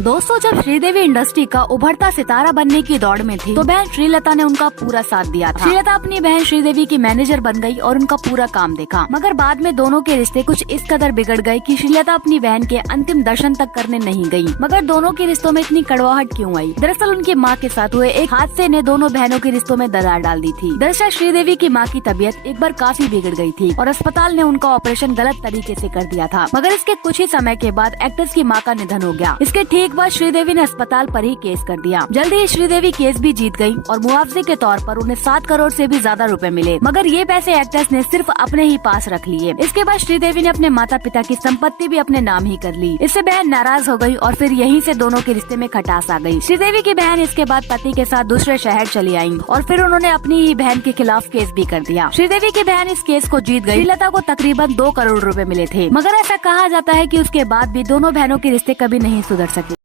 दोस्तों, जब श्रीदेवी इंडस्ट्री का उभरता सितारा बनने की दौड़ में थी तो बहन श्रीलता ने उनका पूरा साथ दिया था। श्रीलता अपनी बहन श्रीदेवी की मैनेजर बन गई और उनका पूरा काम देखा। मगर बाद में दोनों के रिश्ते कुछ इस कदर बिगड़ गए कि श्रीलता अपनी बहन के अंतिम दर्शन तक करने नहीं गई। मगर दोनों के रिश्तों में इतनी कड़वाहट क्यों आई? दरअसल उनकी माँ के साथ हुए एक हादसे ने दोनों बहनों के रिश्तों में दरार डाल दी थी। दरअसल श्रीदेवी की माँ की तबीयत एक बार काफी बिगड़ गई थी और अस्पताल ने उनका ऑपरेशन गलत तरीके से कर दिया था। मगर इसके कुछ ही समय के बाद एक्ट्रेस की माँ का निधन हो गया। इसके ठीक बाद श्रीदेवी ने अस्पताल पर ही केस कर दिया। जल्दी ही श्रीदेवी केस भी जीत गई और मुआवजे के तौर पर उन्हें 7 करोड़ से भी ज्यादा रुपए मिले। मगर ये पैसे एक्ट्रेस ने सिर्फ अपने ही पास रख लिए। इसके बाद श्रीदेवी ने अपने माता पिता की संपत्ति भी अपने नाम ही कर ली। इससे बहन नाराज हो गई और फिर यहीं से दोनों के रिश्ते में खटास आ गई। श्रीदेवी की बहन इसके बाद पति के साथ दूसरे शहर चली आई और फिर उन्होंने अपनी ही बहन के खिलाफ केस भी कर दिया। श्रीदेवी की बहन इस केस को जीत गई। श्रीलता को तकरीबन 2 करोड़ रुपए मिले थे। मगर ऐसा कहा जाता है कि उसके बाद भी दोनों बहनों के रिश्ते कभी नहीं सुधर सके।